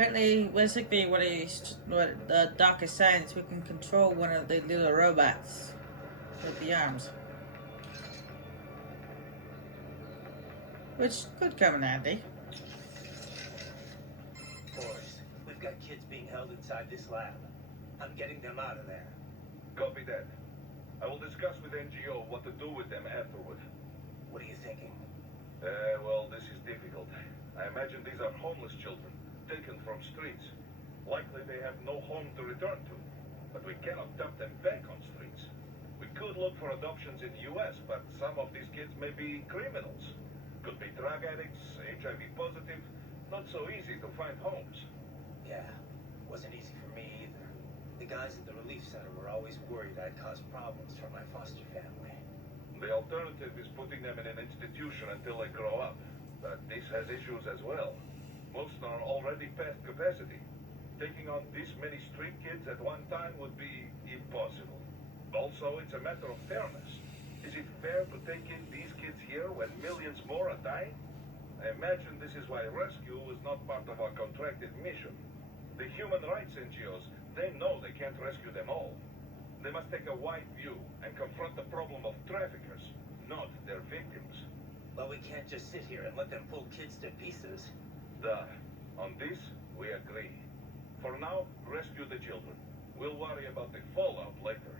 Apparently, basically, what the doc is saying is we can control one of the little robots with the arms, which could come in handy. Boys, we've got kids being held inside this lab. I'm getting them out of there. Copy that. I will discuss with NGO what to do with them afterward. What are you thinking? Well, this is difficult. I imagine these are homeless children, taken from streets. Likely they have no home to return to. But we cannot dump them back on streets. We could look for adoptions in the US, but some of these kids may be criminals. Could be drug addicts, HIV positive. Not so easy to find homes. Yeah, wasn't easy for me either. The guys at the relief center were always worried I'd cause problems for my foster family. The alternative is putting them in an institution until they grow up. But this has issues as well. Most are already past capacity. Taking on this many street kids at one time would be impossible. Also, it's a matter of fairness. Is it fair to take in these kids here when millions more are dying? I imagine this is why rescue is not part of our contracted mission. The human rights NGOs, they know they can't rescue them all. They must take a wide view and confront the problem of traffickers, not their victims. But we can't just sit here and let them pull kids to pieces. Duh. On this, we agree. For now, rescue the children. We'll worry about the fallout later.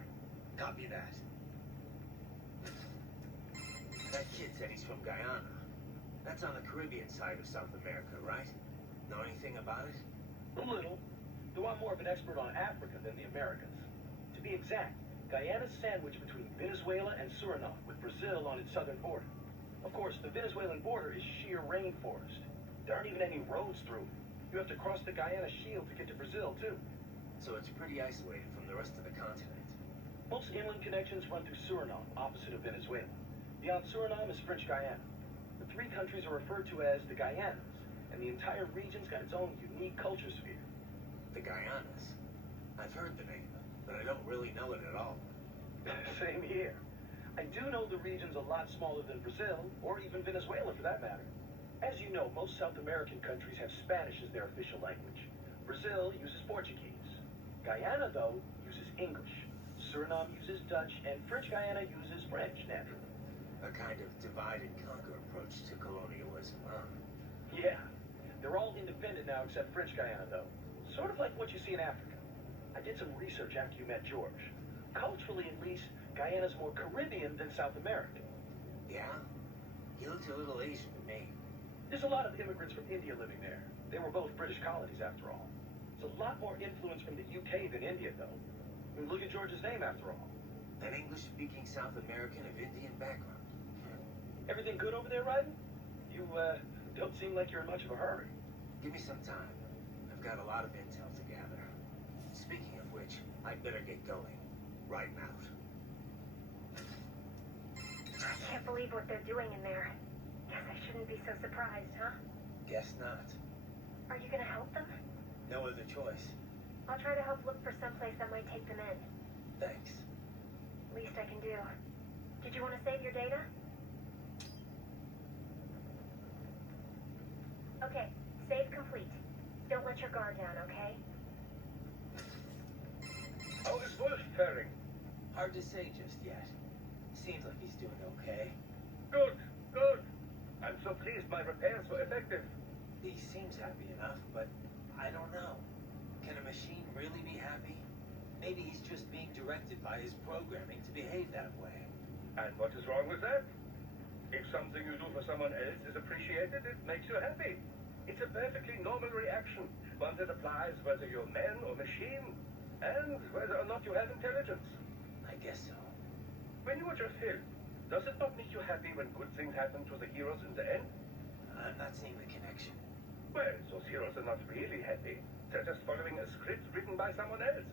Copy that. That kid said he's from Guyana. That's on the Caribbean side of South America, right? Know anything about it? A little, though I'm more of an expert on Africa than the Americas. To be exact, Guyana's sandwiched between Venezuela and Suriname, with Brazil on its southern border. Of course, the Venezuelan border is sheer rainforest. There aren't even any roads through. You have to cross the Guyana Shield to get to Brazil, too. So it's pretty isolated from the rest of the continent. Most inland connections run through Suriname, opposite of Venezuela. Beyond Suriname is French Guyana. The three countries are referred to as the Guyanas, and the entire region's got its own unique culture sphere. The Guyanas. I've heard the name, but I don't really know it at all. Same here. I do know the region's a lot smaller than Brazil, or even Venezuela for that matter. As you know, most South American countries have Spanish as their official language. Brazil uses Portuguese. Guyana, though, uses English. Suriname uses Dutch, and French Guyana uses French, naturally. A kind of divide and conquer approach to colonialism, huh? Yeah. They're all independent now except French Guyana, though. Sort of like what you see in Africa. I did some research after you met George. Culturally, at least, Guyana's more Caribbean than South American. Yeah? He looked a little Asian to me. There's a lot of immigrants from India living there. They were both British colonies, after all. There's a lot more influence from the UK than India, though. I mean, look at George's name, after all. An English-speaking South American of Indian background. Everything good over there, Ryden? You, don't seem like you're in much of a hurry. Give me some time. I've got a lot of intel to gather. Speaking of which, I'd better get going. Right out. I can't believe what they're doing in there. Guess I shouldn't be so surprised, huh? Guess not. Are you gonna help them? No other choice. I'll try to help look for someplace that might take them in. Thanks. Least I can do. Did you want to save your data? Okay, save complete. Don't let your guard down, okay? How is Wolf faring? Hard to say just yet. Seems like he's doing okay. Good, good. I'm so pleased my repairs were effective. He seems happy enough, but I don't know. Can a machine really be happy? Maybe he's just being directed by his programming to behave that way. And what is wrong with that? If something you do for someone else is appreciated, it makes you happy. It's a perfectly normal reaction, one that applies whether you're man or machine, and whether or not you have intelligence. I guess so. When you watch a film, does it not make you happy when good things happen to the heroes in the end? I'm not seeing the connection. Well, those heroes are not really happy. They're just following a script written by someone else.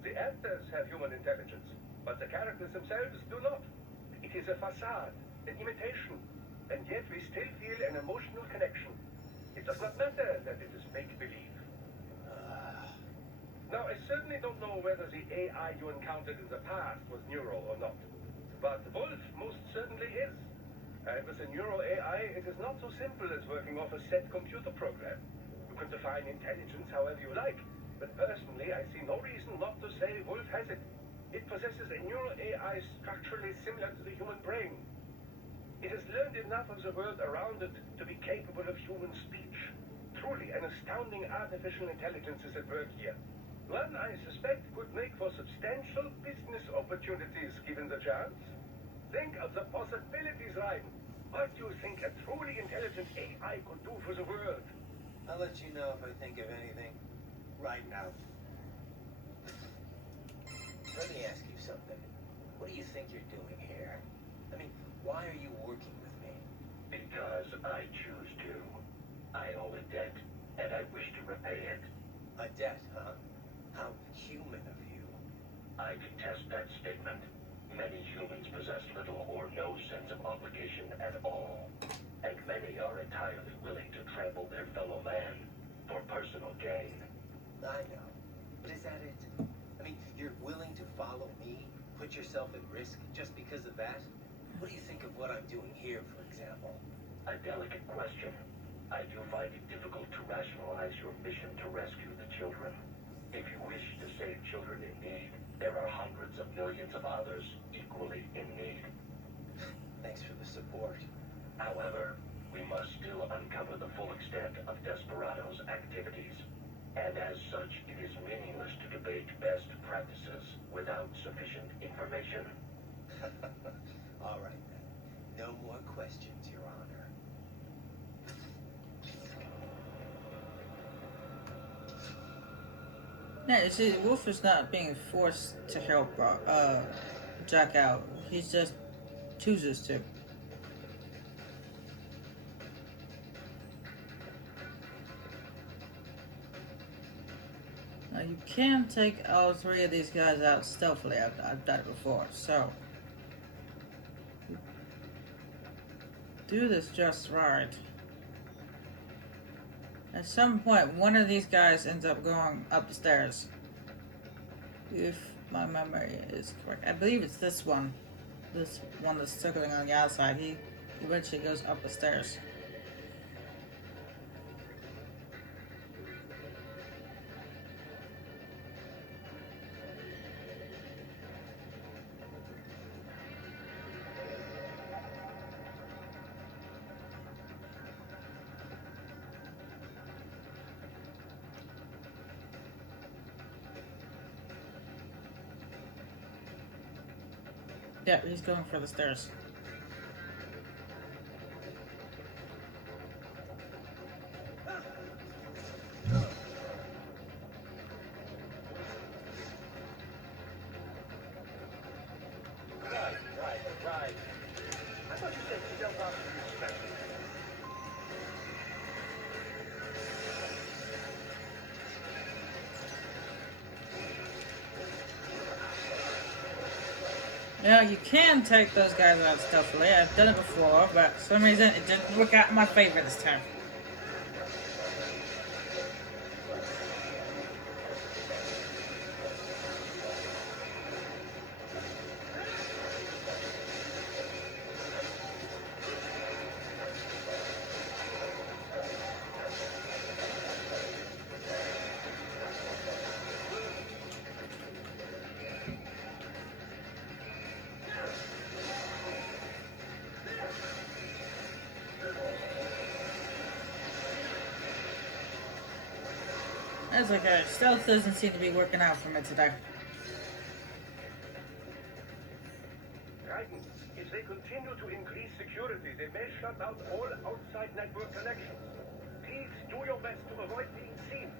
The actors have human intelligence, but the characters themselves do not. It is a facade, an imitation, and yet we still feel an emotional connection. It does not matter that it is make-believe. Now, I certainly don't know whether the AI you encountered in the past was neural or not. But Wolf most certainly is. And with a neural AI, it is not so simple as working off a set computer program. You could define intelligence however you like, but personally I see no reason not to say Wolf has it. It possesses a neural AI structurally similar to the human brain. It has learned enough of the world around it to be capable of human speech. Truly an astounding artificial intelligence is at work here. One I suspect could make for substantial business opportunities given the chance. Think of the possibilities, Ryan. What do you think a truly intelligent AI could do for the world? I'll let you know if I think of anything right now. Let me ask you something. What do you think you're doing here? I mean, why are you working with me? Because I choose to. I owe a debt, and I wish to repay it. A debt, huh? How human of you. I contest that statement. Many humans possess little or no sense of obligation at all, and many are entirely willing to trample their fellow man for personal gain. I know. But is that it? I mean, you're willing to follow me, put yourself at risk just because of that? What do you think of what I'm doing here, for example? A delicate question. I do find it difficult to rationalize your mission to rescue the children. If you wish to save children in need, there are hundreds of millions of others equally in need. Thanks for the support. However, we must still uncover the full extent of Desperado's activities. And as such, it is meaningless to debate best practices without sufficient information. All right, then. No more questions, Your Honor. Yeah, you see, Wolf is not being forced to help Jack out. He just chooses to. Now you can take all three of these guys out stealthily. I've done it before, so do this just right. At some point, one of these guys ends up going up the stairs. If my memory is correct. I believe it's this one. This one that's circling on the outside. He eventually goes up the stairs. Yeah, he's going for the stairs. Right. I thought you said you dealt out to respect. Yeah, you can take those guys out stealthily. I've done it before, but for some reason it didn't work out in my favor this time. That's okay. Stealth doesn't seem to be working out for me today. Titan, if they continue to increase security, they may shut out all outside network connections. Please do your best to avoid being seen.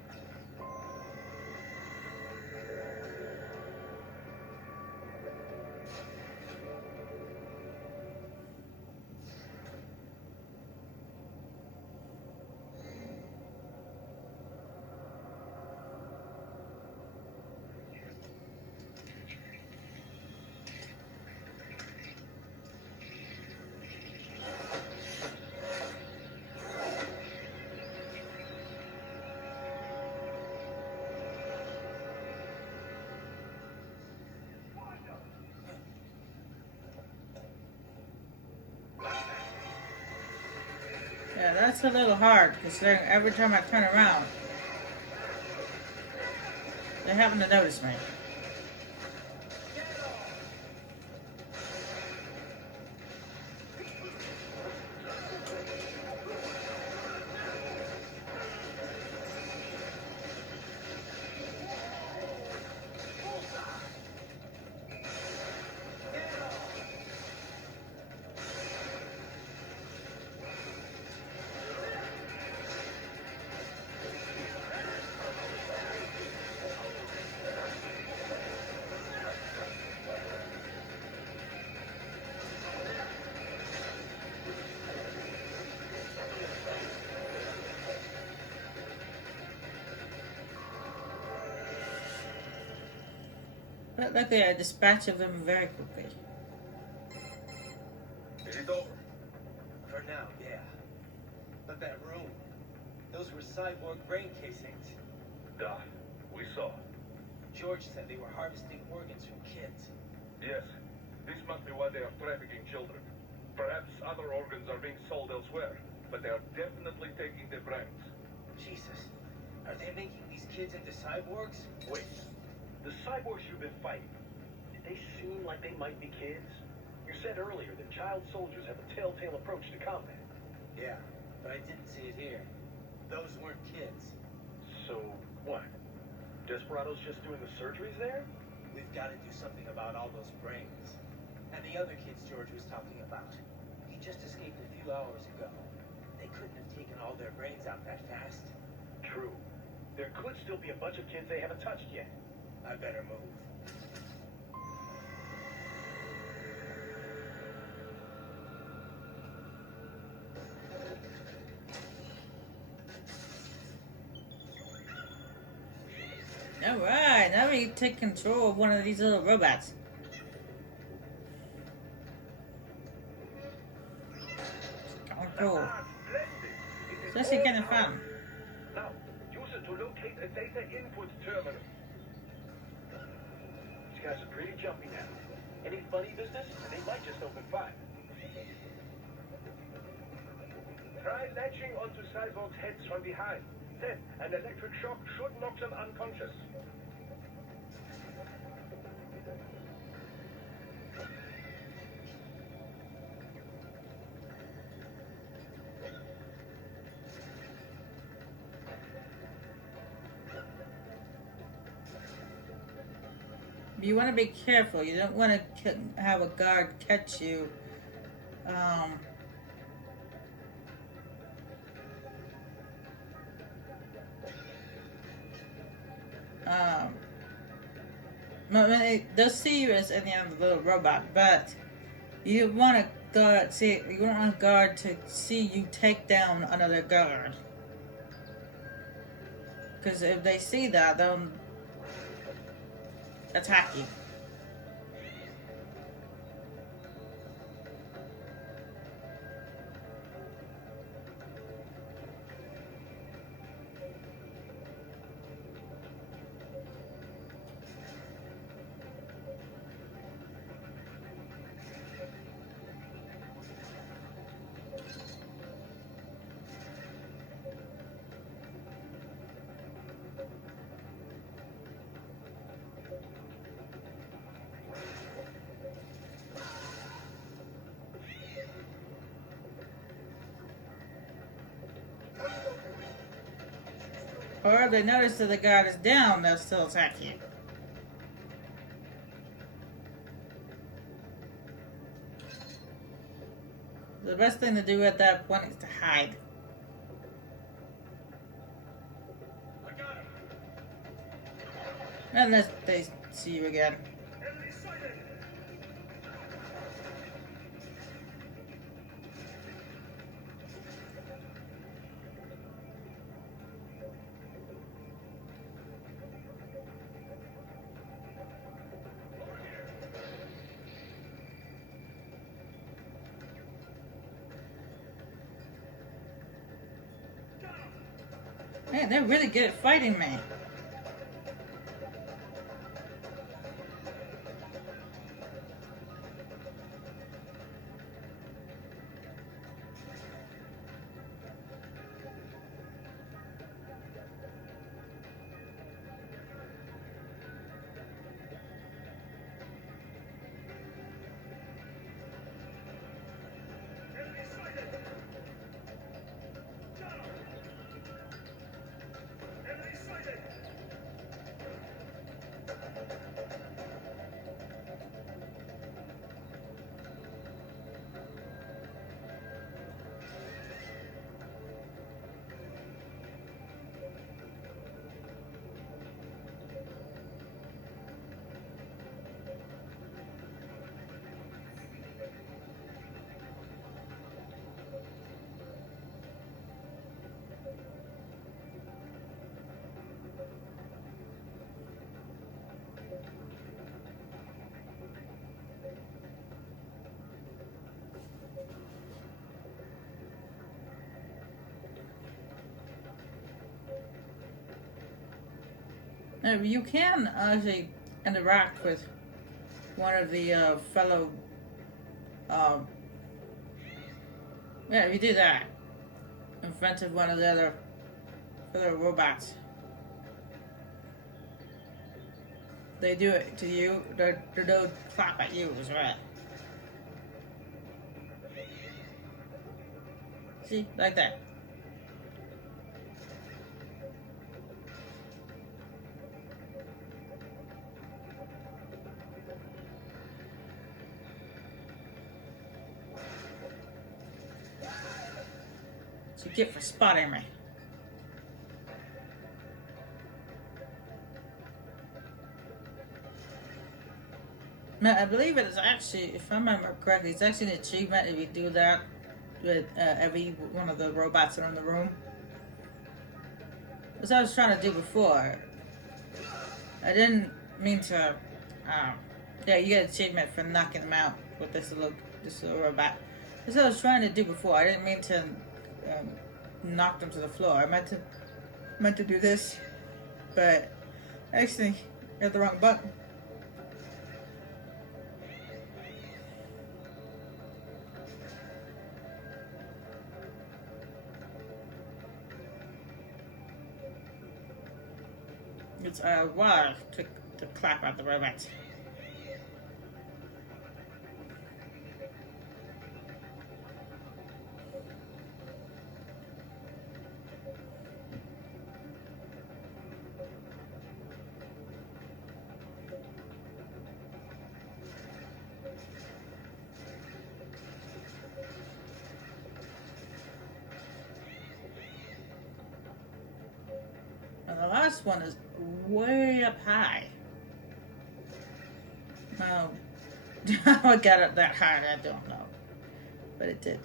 Yeah, that's a little hard because every time I turn around, they happen to notice me. But luckily, I dispatched of them very quickly. Is it over? For now, yeah. But that room, those were cyborg brain casings. Duh. We saw. George said they were harvesting organs from kids. Yes. This must be why they are trafficking children. Perhaps other organs are being sold elsewhere, but they are definitely taking their brains. Jesus. Are they making these kids into cyborgs? Wait. The cyborgs you've been fighting, did they seem like they might be kids? You said earlier that child soldiers have a telltale approach to combat. Yeah, but I didn't see it here. Those weren't kids. So, what? Desperados just doing the surgeries there? We've got to do something about all those brains. And the other kids George was talking about. He just escaped a few hours ago. They couldn't have taken all their brains out that fast. True. There could still be a bunch of kids they haven't touched yet. I better move. Alright, now we take control of one of these little robots. Cool. It's actually kind of fun. Now, use it to locate a data input terminal. These guys are pretty jumpy now. Any funny business? They might just open fire. Try latching onto cyborg's heads from behind. Then, an electric shock should knock them unconscious. You want to be careful. You don't want to have a guard catch you. They'll see you as any other little robot, but you want a guard. See, you don't want a guard to see you take down another guard. Because if they see that, they'll attack you. Or if they notice that the guard is down, they'll still attack you. The best thing to do at that point is to hide. Unless they see you again. Man, they're really good at fighting me. You can actually interact with one of the fellow. Yeah, if you do that in front of one of the other fellow robots, they do it to you. They don't clap at you as well. See, like that. What you get for spotting me. Now, I believe it is actually, if I remember correctly, it's actually an achievement if you do that with every one of the robots that are in the room. As I was trying to do before, I didn't mean to. Yeah, you get an achievement for knocking them out with this little robot. As I was trying to do before, I didn't mean to knock them to the floor. I meant to do this, but actually hit the wrong button. It's Y to clap at the robots. And the last one is way up high. How I got it that high, I don't know. But it did.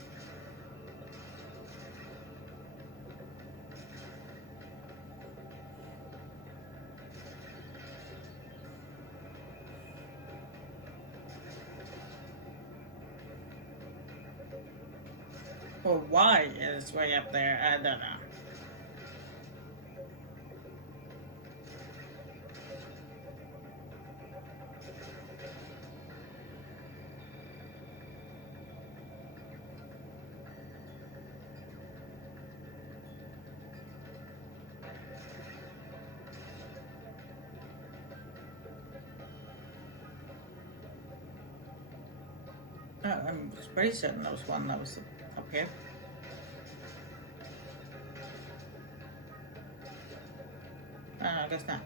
Or why it's way up there, I don't know. I'm pretty certain there was one that was up here. I guess not.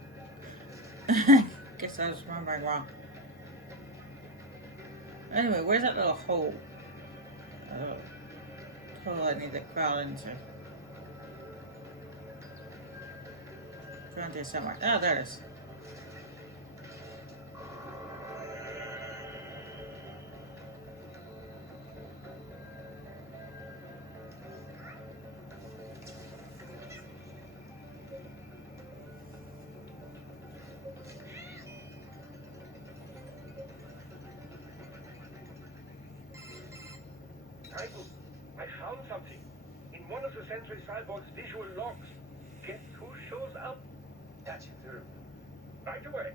Guess I was remembering wrong. Anyway, where's that little hole? Hole I need to crawl into. Around here somewhere. Oh, there it is. I found something. In one of the Sentry Cyborg's visual logs. Guess who shows up? That's your Right away.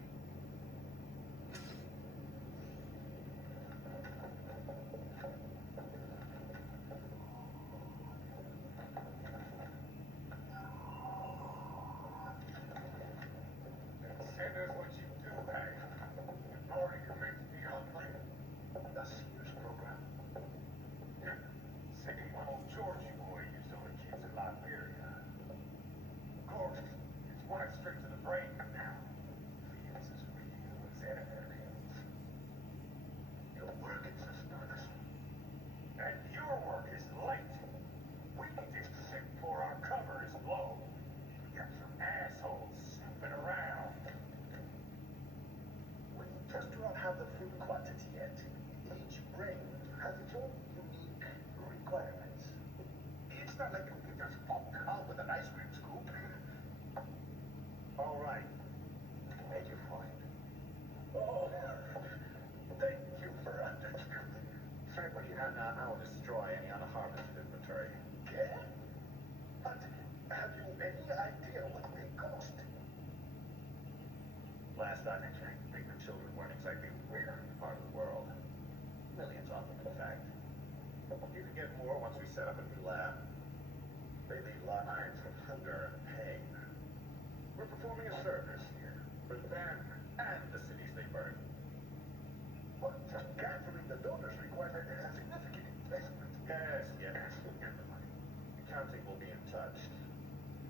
Send us what you do, Hank. Or you make me hungry. The Sears program. Sending one old Georgie boy used to only kids in Liberia. Of course, it's wired straight to the brain now. Feels as real as aliens. Your work is astonishing. And your work is light. We need this ship before our cover is blown. We got some assholes snooping around. We just do not have the full quantity yet. Each brain has its own unique requirements. It's not like we can just pop out with an ice cream scoop. All right. Make it fine. Oh, thank you for understanding. Frankly, I will destroy any unharvested inventory. Yeah? But have you any idea what they cost? last I think the children weren't exactly rare in the part of the world. Millions of them, in fact. You can get more once we set up a new lab. They leave lives of hunger and pain. We're performing a service here for them and the cities they burn. But just gathering the donors requires a significant investment. Yes. Never mind. Accounting will be in touch.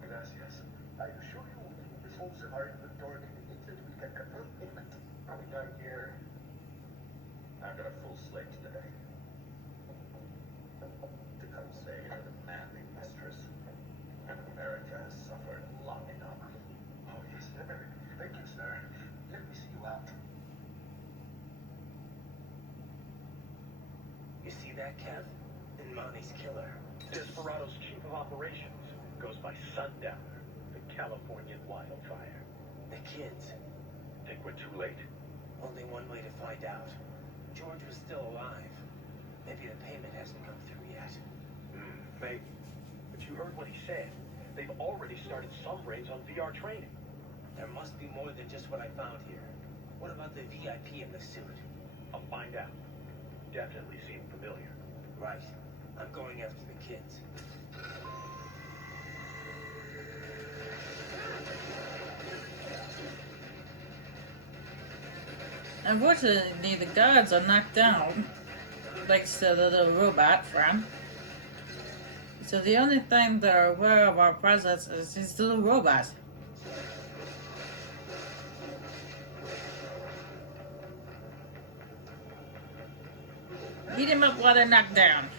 Gracias. I assure you, we will dispose of our inventory in the instant we can confirm payment. Are we done here? I've got a full slate today. To come save the manly mistress. And America has suffered long enough. Oh, yes, thank you, sir. Let me see you out. You see that, Kev? Money's killer. Desperado's chief of operations goes by Sundowner, the Californian wildfire. The kids. Think we're too late? Only one way to find out. George was still alive. Maybe the payment hasn't come through yet. Maybe. But you heard what he said. They've already started some brains on VR training. There must be more than just what I found here. What about the VIP in the suit? I'll find out. Definitely seem familiar. Right. I'm going after the kids. Unfortunately, the guards are knocked down, thanks to the little robot friend. So the only thing they're aware of our presence is this little robot. Beat him up while they're knocked down.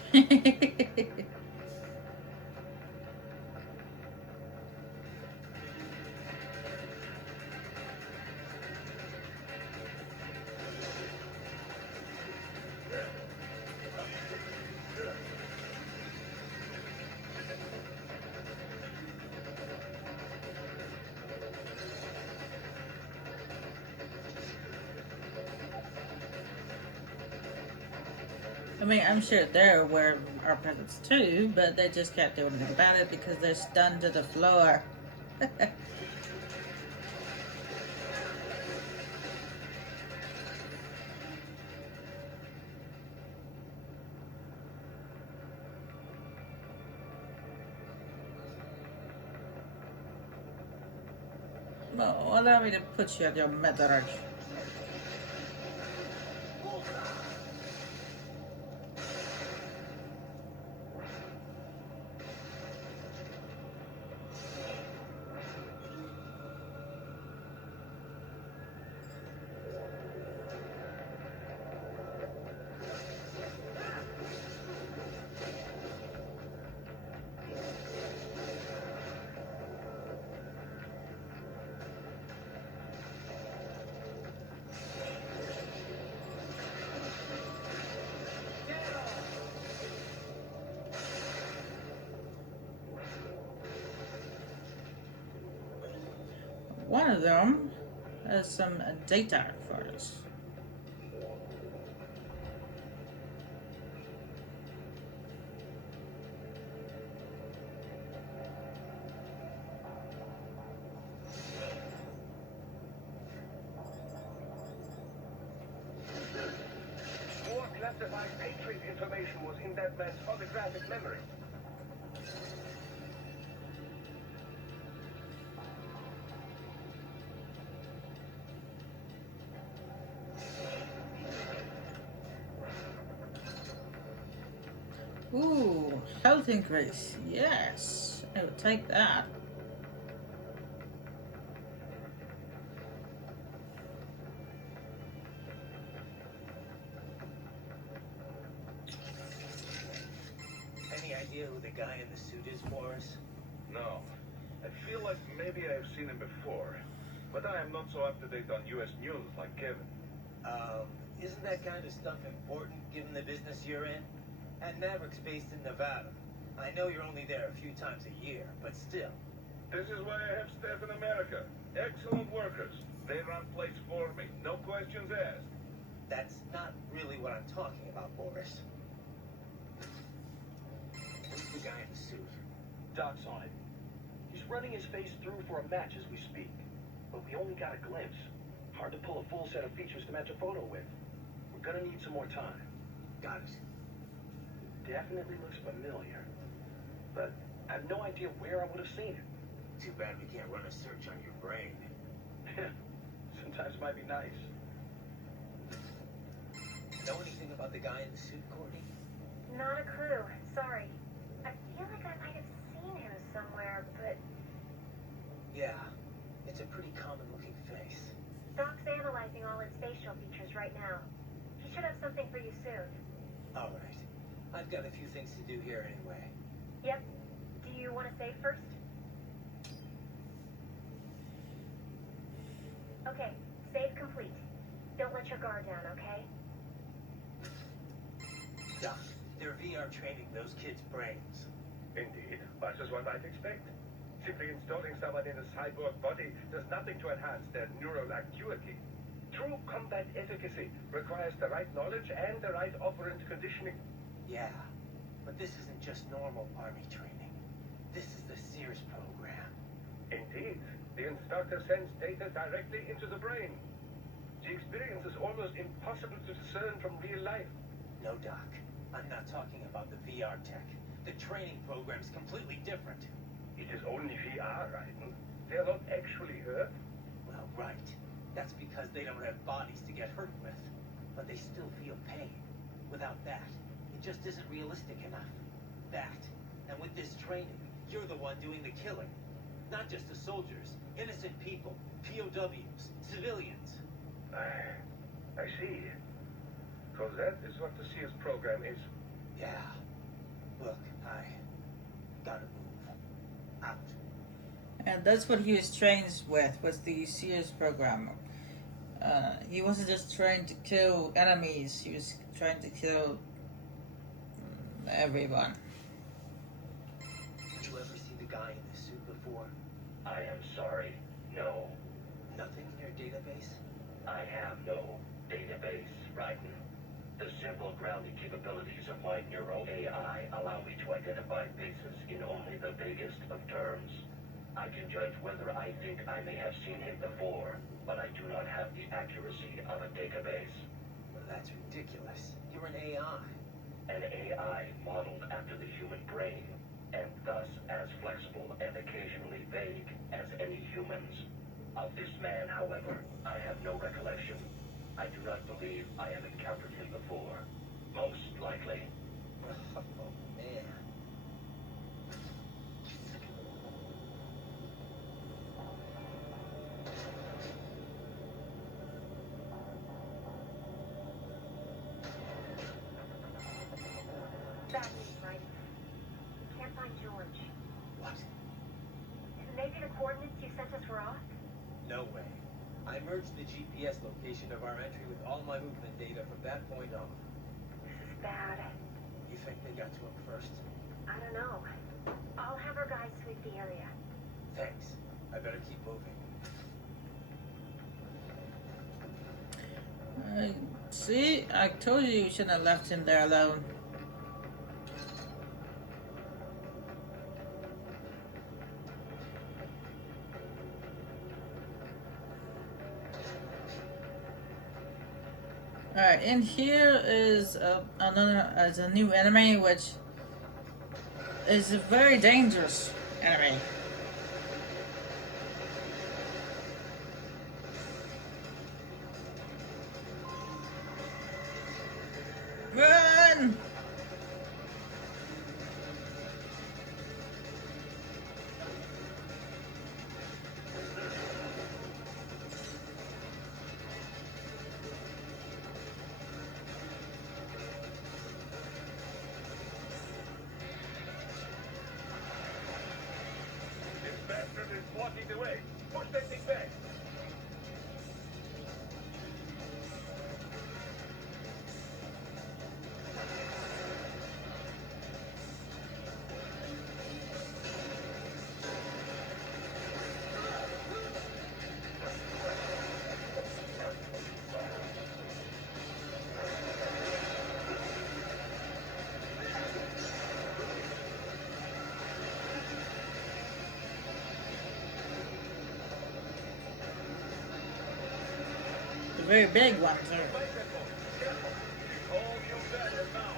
I mean, I'm sure they're aware of our presence too, but they just can't do anything about it because they're stunned to the floor. Well, allow me to put you on your metal. One of them has some data for us. More classified Patriot information was in that man's photographic memory. Ooh, health increase. Yes, I would take that. Any idea who the guy in the suit is, Morris? No. I feel like maybe I have seen him before, but I am not so up to date on U.S. news like Kevin. Isn't that kind of stuff important given the business you're in? And Maverick's based in Nevada. I know you're only there a few times a year, but still. This is why I have staff in America. Excellent workers. They run places for me. No questions asked. That's not really what I'm talking about, Boris. Who's the guy in the suit? Doc's on it. He's running his face through for a match as we speak, but we only got a glimpse. Hard to pull a full set of features to match a photo with. We're gonna need some more time. Got it. Definitely looks familiar. But I have no idea where I would have seen it. Too bad we can't run a search on your brain. Sometimes it might be nice. Know anything about the guy in the suit, Courtney? Not a clue. Sorry. I feel like I might have seen him somewhere, but Yeah, it's a pretty common-looking face. Doc's analyzing all its facial features right now. He should have something for you soon. All right. I've got a few things to do here anyway. Yep. Do you want to save first? Okay, save complete. Don't let your guard down, okay? Doc, they're VR training those kids' brains. Indeed, much as one might expect. Simply installing someone in a cyborg body does nothing to enhance their neural acuity. True combat efficacy requires the right knowledge and the right operant conditioning. Yeah, but this isn't just normal army training. This is the Sears program. Indeed, the instructor sends data directly into the brain. The experience is almost impossible to discern from real life. No, Doc. I'm not talking about the VR tech. The training program's completely different. It is only VR, Raiden. They are not actually hurt. Well, right. That's because they don't have bodies to get hurt with. But they still feel pain. Without that, it just isn't realistic enough. That. And with this training, you're the one doing the killing. Not just the soldiers, innocent people, POWs, civilians. I see. So that is what the Sears program is. Yeah. Look, I gotta move. Out. And that's what he was trained with, was the Sears program. He wasn't just trying to kill enemies, he was trying to kill everyone. Did you ever see the guy in the suit before? I am sorry. No. Nothing in your database? I have no database, Raiden. The simple grounding capabilities of my Neuro AI allow me to identify faces in only the vaguest of terms. I can judge whether I think I may have seen him before, but I do not have the accuracy of a database. Well, that's ridiculous. You're an AI. An AI modeled after the human brain, and thus as flexible and occasionally vague as any humans. Of this man, however, I have no recollection. I do not believe I have encountered him before. Most likely. Oh, man. Bad news, Mike. Can't find George. What? Maybe the coordinates you sent us were off? No way. I merged the GPS location of our entry with all my movement data from that point on. This is bad. You think they got to him first? I don't know. I'll have our guys sweep the area. Thanks. I better keep moving. See, I told you shouldn't have left him there alone. Alright, in here is a new enemy, which is a very dangerous enemy. Run! This bastard is blocking the way. Push that thing back. very big one, too. All you better now.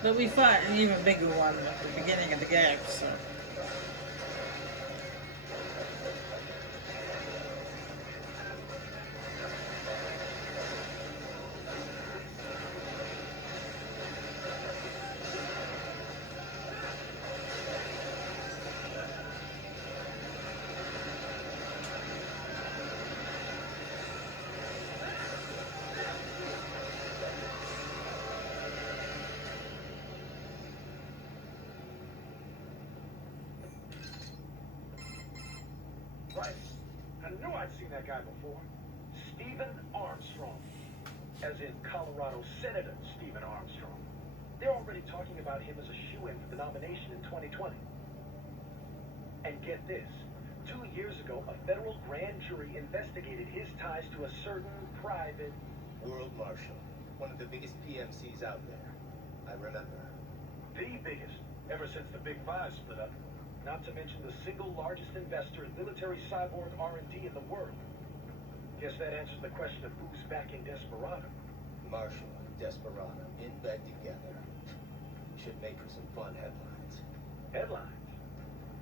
But we fought an even bigger one at the beginning of the game, so. Right. I knew I'd seen that guy before. Stephen Armstrong. As in Colorado Senator Stephen Armstrong. They're already talking about him as a shoo-in for the nomination in 2020. And get this. 2 years ago, a federal grand jury investigated his ties to a certain private... World Marshal. One of the biggest PMCs out there. I remember. The biggest, ever since the Big Five split up. Not to mention the single largest investor in military cyborg R&D in the world. Guess that answers the question of who's backing Desperado. Marshall and Desperado in bed together. Should make for some fun headlines. Headlines?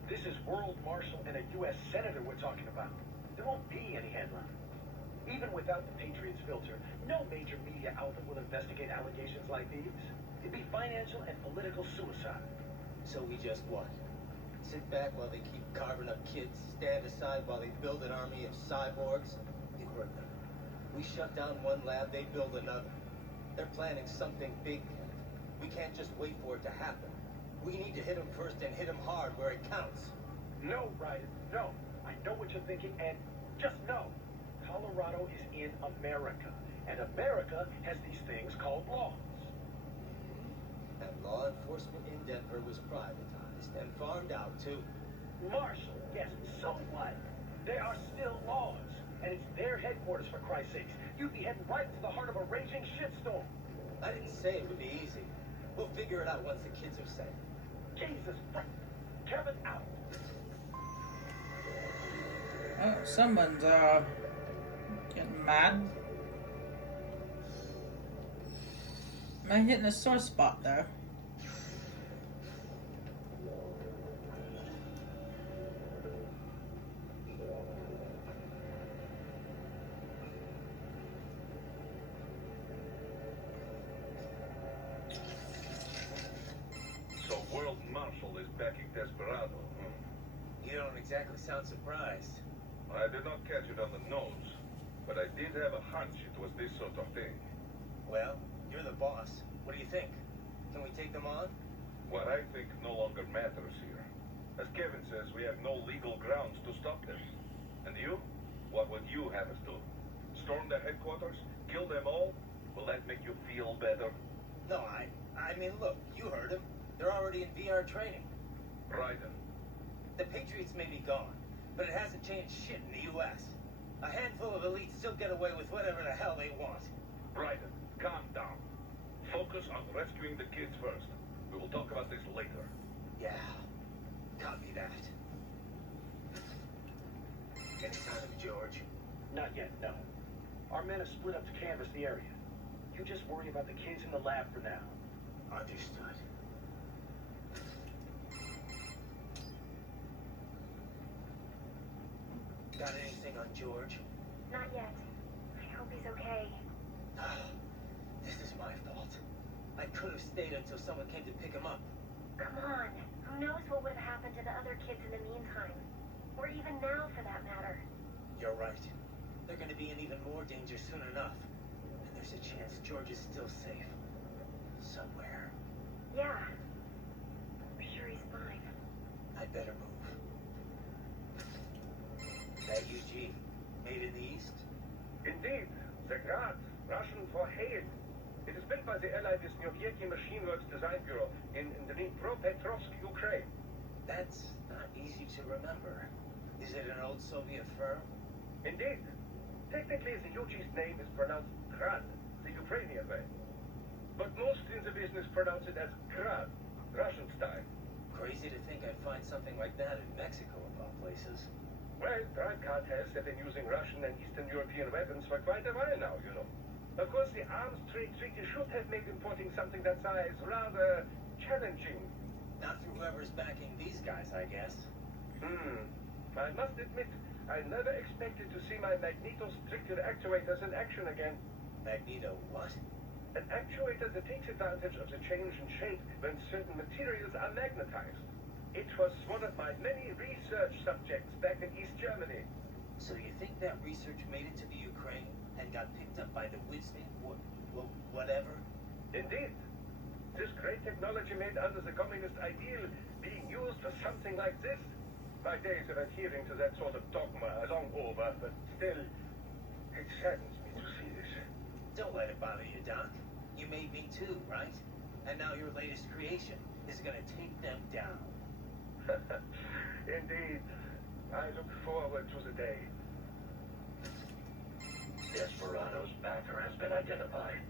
This is World Marshal and a U.S. Senator we're talking about. There won't be any headlines. Even without the Patriots filter, no major media outlet will investigate allegations like these. It'd be financial and political suicide. So we just what? Sit back while they keep carving up kids, stand aside while they build an army of cyborgs? You heard them. We shut down one lab, they build another. They're planning something big. We can't just wait for it to happen. We need to hit them first and hit them hard where it counts. No, Ryder, no. I know what you're thinking, and just know. Colorado is in America, and America has these things called laws. And law enforcement in Denver was privatized and farmed out too. Marshall, yes, so what? There are still laws, and it's their headquarters, for Christ's sakes. You'd be heading right into the heart of a raging shitstorm. I didn't say it would be easy. We'll figure it out once the kids are safe. Jesus, Kevin, out. Oh, someone's, getting mad. Am I hitting a sore spot there? So World Marshal is backing Desperado. You don't exactly sound surprised. I did not catch it on the nose, but I did have a hunch it was this sort of thing. Well, you're the boss. What do you think? Can we take them on? What I think no longer matters here. As Kevin says, we have no legal grounds to stop them. And you? What would you have us do? Storm their headquarters? Kill them all? Will that make you feel better? No, I mean, look, you heard him. They're already in VR training. Raiden. The Patriots may be gone, but it hasn't changed shit in the U.S. A handful of elites still get away with whatever the hell they want. Raiden, calm down. Focus on rescuing the kids first. We will talk about this later. Yeah, copy that. Any sign of George? Not yet, no. Our men have split up to canvass the area. You just worry about the kids in the lab for now. Understood. Got anything on George? Not yet. I hope he's okay. This is my fault. I could have stayed until someone came to pick him up. Come on. Who knows what would have happened to the other kids in the meantime? Or even now, for that matter. You're right. They're going to be in even more danger soon enough. And there's a chance George is still safe. Somewhere. Yeah. We're sure he's fine. I'd better move. That Eugene, made in the East? Indeed, the gods, Russian for hate. It is built by the Allied Novieky Machine Works Design Bureau in Dnipropetrovsk, Ukraine. That's not easy to remember. Is it an old Soviet firm? Indeed. Technically, the Yuji's name is pronounced Grad, the Ukrainian way. But most in the business pronounce it as Grad, Russian style. Crazy to think I'd find something like that in Mexico, of all places. Well, Drive Cartels have been using Russian and Eastern European weapons for quite a while now, you know. Of course, the arms trade treaty should have made importing something that size rather challenging. Not through whoever's backing these guys, I guess. I must admit, I never expected to see my magneto-stricted actuators in action again. Magneto what? An actuator that takes advantage of the change in shape when certain materials are magnetized. It was one of my many research subjects back in East Germany. So you think that research made it to the Ukraine and got picked up by the Wisting, whatever? Indeed. This great technology made under the communist ideal being used for something like this. My days of adhering to that sort of dogma are long over, but still, it saddens me to see this. Don't let it bother you, Doc. You made me too, right? And now your latest creation is gonna take them down. Indeed. I look forward to the day. Desperado's backer has been identified.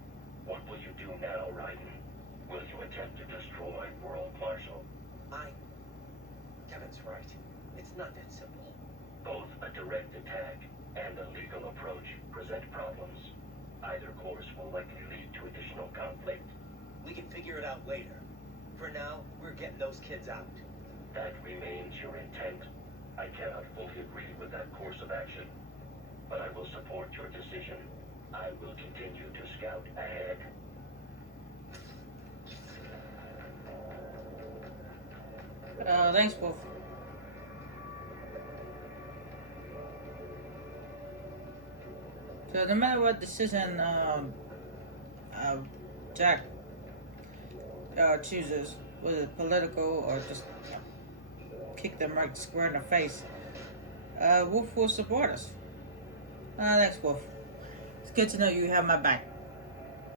What will you do now, Raiden? Will you attempt to destroy World Marshal? Kevin's right. It's not that simple. Both a direct attack and a legal approach present problems. Either course will likely lead to additional conflict. We can figure it out later. For now, we're getting those kids out. That remains your intent. I cannot fully agree with that course of action, but I will support your decision. I will continue to scout ahead. Thanks, Wolf. So no matter what decision Jack chooses, whether it's political or just kick them right square in the face, Wolf will support us. Thanks, Wolf. It's good to know you have my back.